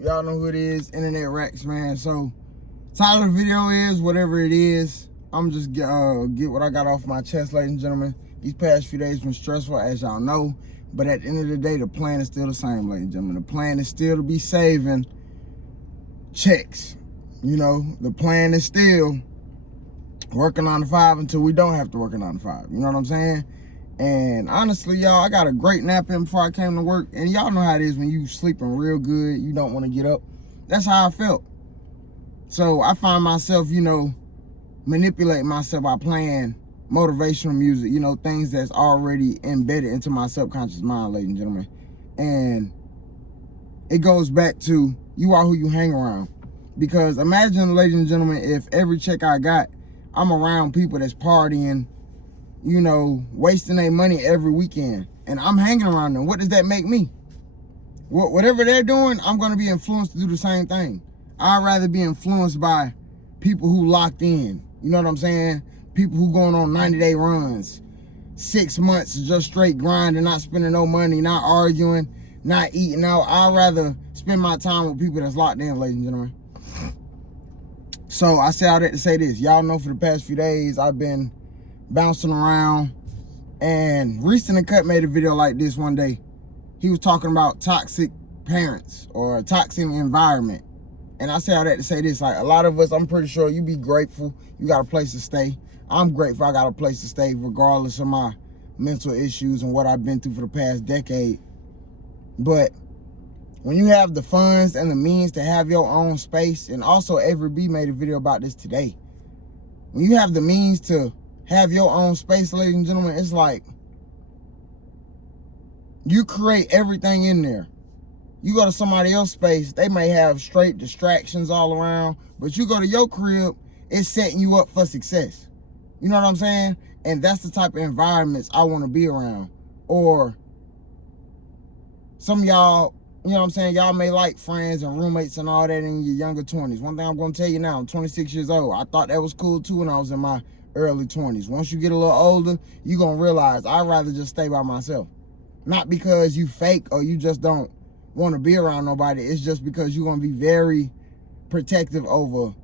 Y'all know who it is, Internet Racks, man. So, title of the video is whatever it is. I'm just get what I got off my chest, ladies and gentlemen. These past few days been stressful, as y'all know. But at the end of the day, the plan is still the same, ladies and gentlemen. The plan is still to be saving checks. You know, the plan is still working 9 to 5 until we don't have to work a 9 to 5. You know what I'm saying? And honestly, y'all, I got a great nap in before I came to work. And y'all know how it is when you sleeping real good, you don't want to get up. That's how I felt. So I find myself, you know, manipulating myself by playing motivational music, you know, things that's already embedded into my subconscious mind, ladies and gentlemen. And it goes back to you are who you hang around. Because imagine, ladies and gentlemen, if every check I got, I'm around people that's partying, you know, wasting their money every weekend, and I'm hanging around them. What does that make me? Whatever they're doing, I'm going to be influenced to do the same thing. I'd rather be influenced by people who locked in. You know what I'm saying? People who going on 90-day runs, 6 months just straight grinding, not spending no money, not arguing, not eating out. I'd rather spend my time with people that's locked in, ladies and gentlemen. So I say all that to say this. Y'all know for the past few days, I've been bouncing around, and Reese and the Cut made a video like this one day. He was talking about toxic parents or a toxic environment. And I say all that to say this, like a lot of us, I'm pretty sure you be grateful you got a place to stay. I'm grateful I got a place to stay regardless of my mental issues and what I've been through for the past decade. But when you have the funds and the means to have your own space, and also Avery B made a video about this today. When you have the means to have your own space, ladies and gentlemen, it's like you create everything in there. You go to somebody else's space, they may have straight distractions all around, but you go to your crib, it's setting you up for success. You know what I'm saying? And that's the type of environments I want to be around. Or some of y'all, you know what I'm saying, y'all may like friends and roommates and all that in your younger 20s. One thing I'm going to tell you now, I'm 26 years old. I thought that was cool too when I was in my early 20s. Once you get a little older, you're going to realize I'd rather just stay by myself. Not because you fake or you just don't want to be around nobody. It's just because you're going to be very protective over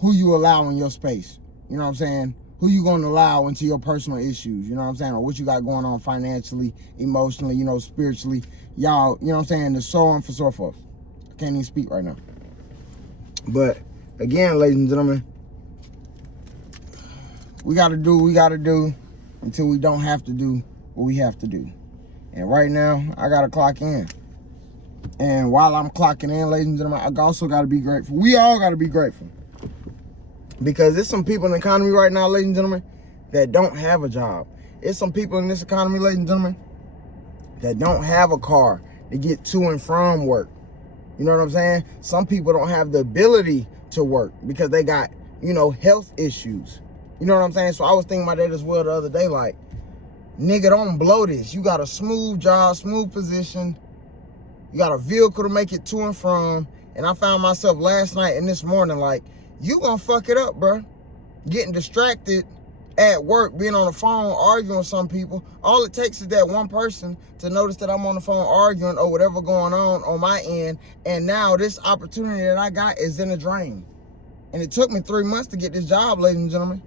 who you allow in your space. You know what I'm saying? Who you going to allow into your personal issues. You know what I'm saying? Or what you got going on financially, emotionally, you know, spiritually. Y'all, you know what I'm saying? The so on for so forth. I can't even speak right now. But again, ladies and gentlemen, we got to do what we got to do until we don't have to do what we have to do. And right now, I got to clock in. And while I'm clocking in, ladies and gentlemen, I also got to be grateful. We all got to be grateful. Because there's some people in the economy right now, ladies and gentlemen, that don't have a job. There's some people in this economy, ladies and gentlemen, that don't have a car to get to and from work. You know what I'm saying? Some people don't have the ability to work because they got, you know, health issues. You know what I'm saying? So I was thinking about that as well the other day, like, nigga, don't blow this. You got a smooth job, smooth position. You got a vehicle to make it to and from. And I found myself last night and this morning, like, you gonna fuck it up, bro. Getting distracted at work, being on the phone, arguing with some people. All it takes is that one person to notice that I'm on the phone arguing or whatever going on my end. And now this opportunity that I got is in the drain. And it took me 3 months to get this job, ladies and gentlemen.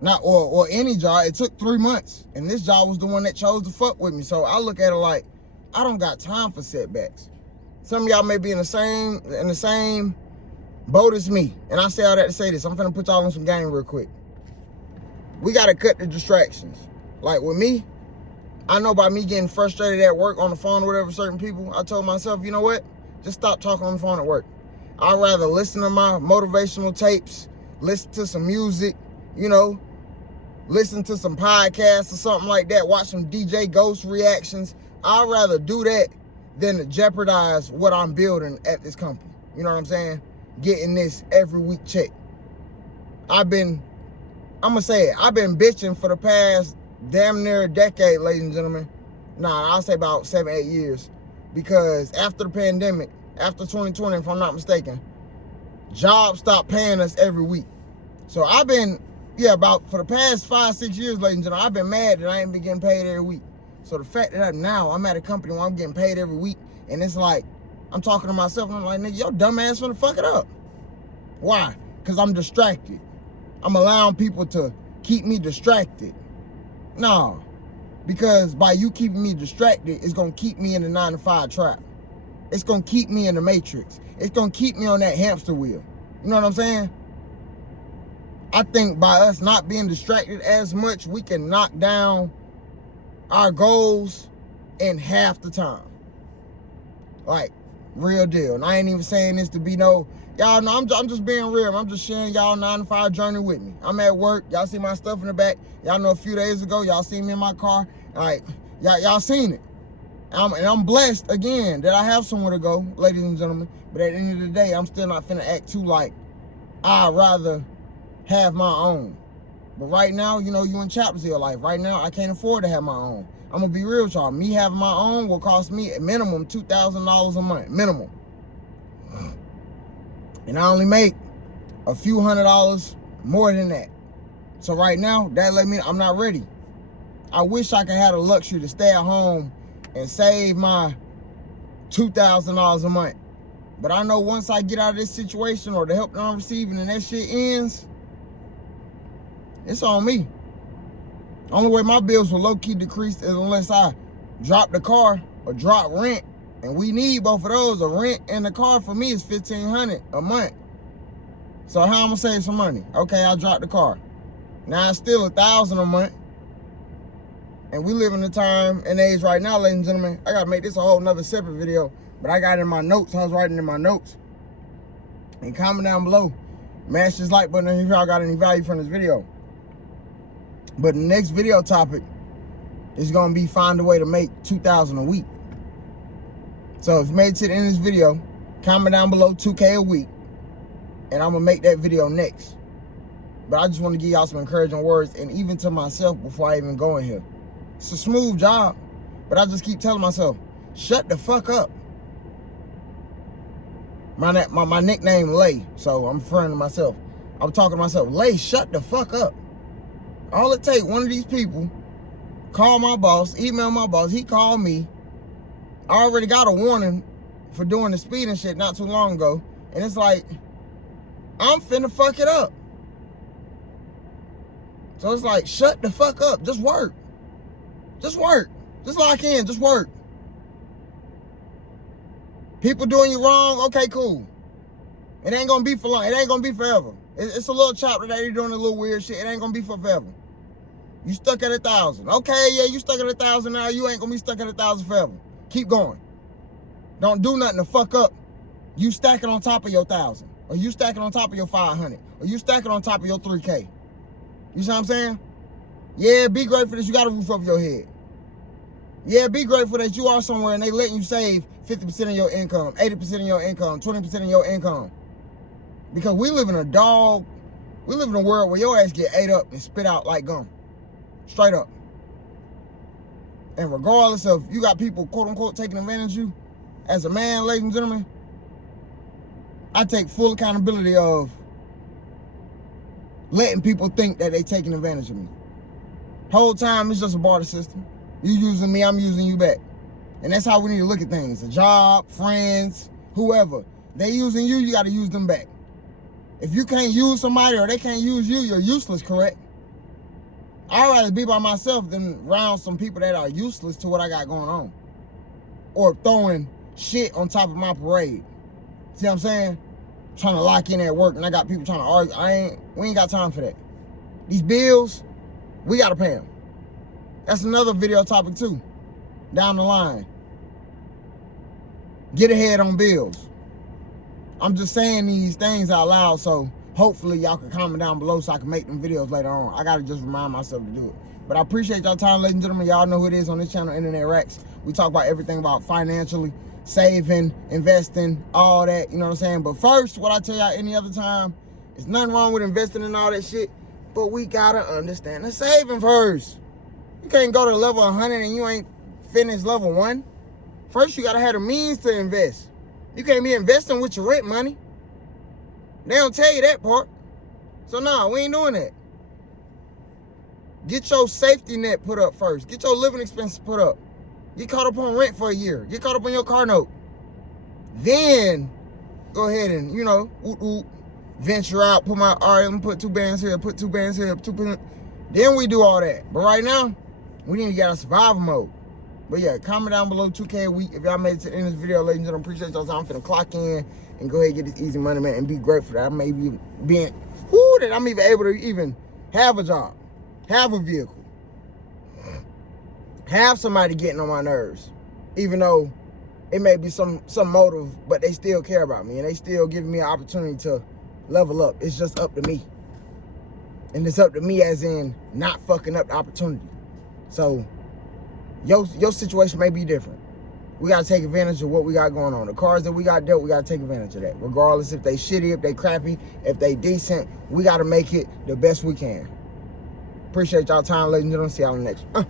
Not or any job. It took 3 months. And this job was the one that chose to fuck with me. So I look at it like, I don't got time for setbacks. Some of y'all may be in the same boat as me. And I say all that to say this. I'm finna put y'all on some game real quick. We gotta cut the distractions. Like with me, I know by me getting frustrated at work on the phone or whatever, certain people, I told myself, you know what? Just stop talking on the phone at work. I'd rather listen to my motivational tapes, listen to some music, you know, listen to some podcasts or something like that, watch some DJ Ghost reactions. I'd rather do that than to jeopardize what I'm building at this company. You know what I'm saying? Getting this every week check. I've been bitching for the past damn near a decade, ladies and gentlemen. Nah, I'll say about 7-8 years. Because after the pandemic, after 2020, if I'm not mistaken, jobs stopped paying us every week. So I've been, for the past 5-6 years, ladies and gentlemen, I've been mad that I ain't been getting paid every week. So the fact that I'm at a company where I'm getting paid every week, And it's like, I'm talking to myself and I'm like, nigga, your dumb ass finna fuck it up. Why? Because I'm distracted. I'm allowing people to keep me distracted. No. Because by you keeping me distracted, it's going to keep me in the 9-to-5 trap. It's going to keep me in the matrix. It's going to keep me on that hamster wheel. You know what I'm saying? I think by us not being distracted as much, we can knock down our goals in half the time. Like, real deal. And I ain't even saying this to be no, y'all know, I'm just being real. I'm just sharing y'all 9-to-5 journey with me. I'm at work. Y'all see my stuff in the back. Y'all know a few days ago, y'all seen me in my car. Like, y'all seen it. And I'm blessed, again, that I have somewhere to go, ladies and gentlemen. But at the end of the day, I'm still not finna act too like I'd rather have my own. But right now, you know, you in chapters of your life. Right now, I can't afford to have my own. I'm gonna be real with y'all. Me having my own will cost me a minimum $2,000 a month. Minimum. And I only make a few $100s more than that. So right now, that let me, I'm not ready. I wish I could have the luxury to stay at home and save my $2,000 a month. But I know once I get out of this situation or the help that I'm receiving and that shit ends, it's on me. Only way my bills will low-key decrease is unless I drop the car or drop rent. And we need both of those. The rent and the car for me is $1,500 a month. So how I'm gonna save some money? Okay, I dropped the car. Now it's still $1,000 a month. And we live in a time and age right now, ladies and gentlemen. I gotta make this a whole nother separate video, but I got it in my notes. I was writing in my notes. And comment down below. Smash this like button if y'all got any value from this video. But the next video topic is gonna be find a way to make $2,000 a week. So if you made it to the end of this video, comment down below $2K a week, and I'm gonna make that video next. But I just want to give y'all some encouraging words, and even to myself before I even go in here. It's a smooth job, but I just keep telling myself, shut the fuck up. My nickname Lay, so I'm referring to myself. I'm talking to myself, Lay, shut the fuck up. All it takes, one of these people call my boss, email my boss, he called me. I already got a warning for doing the speeding shit not too long ago. And it's like, I'm finna fuck it up. So it's like, shut the fuck up. Just work. Just work. Just lock in. Just work. People doing you wrong, okay, cool. It ain't gonna be for long. It ain't gonna be forever. It's a little chapter that you're doing a little weird shit. It ain't gonna be for forever. You stuck at 1,000. Okay, yeah, you stuck at 1,000 now. You ain't gonna be stuck at 1,000 forever. Keep going. Don't do nothing to fuck up. You stack it on top of your 1,000. Or you stack it on top of your 500. Or you stack it on top of your 3K. You see what I'm saying? Yeah, be grateful that you got a roof over your head. Yeah, be grateful that you are somewhere and they letting you save 50% of your income, 80% of your income, 20% of your income. Because we live in a world where your ass get ate up and spit out like gum. Straight up. And regardless of you got people, quote unquote, taking advantage of you, as a man, ladies and gentlemen, I take full accountability of letting people think that they taking advantage of me. Whole time, it's just a barter system. You using me, I'm using you back. And that's how we need to look at things. A job, friends, whoever. They using you, you got to use them back. If you can't use somebody or they can't use you, you're useless, correct? I'd rather be by myself than around some people that are useless to what I got going on. Or throwing shit on top of my parade. See what I'm saying? Trying to lock in at work and I got people trying to argue. We ain't got time for that. These bills, we gotta pay them. That's another video topic too. Down the line. Get ahead on bills. I'm just saying these things out loud, so hopefully y'all can comment down below so I can make them videos later on. I gotta just remind myself to do it. But I appreciate y'all time, ladies and gentlemen. Y'all know who it is on this channel, Internet Racks. We talk about everything about financially, saving, investing, all that, you know what I'm saying? But first, what I tell y'all any other time, there's nothing wrong with investing in all that shit, but we gotta understand the saving first. You can't go to level 100 and you ain't finished level 1. First, you gotta have the means to invest. You can't be investing with your rent money. They don't tell you that part. So nah, we ain't doing that. Get your safety net put up first. Get your living expenses put up. Get caught up on rent for a year. Get caught up on your car note. Then go ahead and, you know, venture out, put my, all right, I'm put 2 bands here, put 2 bands here, then we do all that. But right now, we need to get out of survival mode. But yeah, comment down below 2K a week. If y'all made it to the end of this video, ladies and gentlemen, appreciate y'all time. I'm finna clock in and go ahead and get this easy money, man, and be grateful that I may be that I'm even able to even have a job, have a vehicle, have somebody getting on my nerves, even though it may be some motive, but they still care about me and they still giving me an opportunity to level up. It's just up to me. And it's up to me as in not fucking up the opportunity. So your situation may be different. We gotta take advantage of what we got going on. The cards that we got dealt, we gotta take advantage of that. Regardless if they shitty, if they crappy, if they decent, we gotta make it the best we can. Appreciate y'all time, ladies and gentlemen. See y'all in the next one.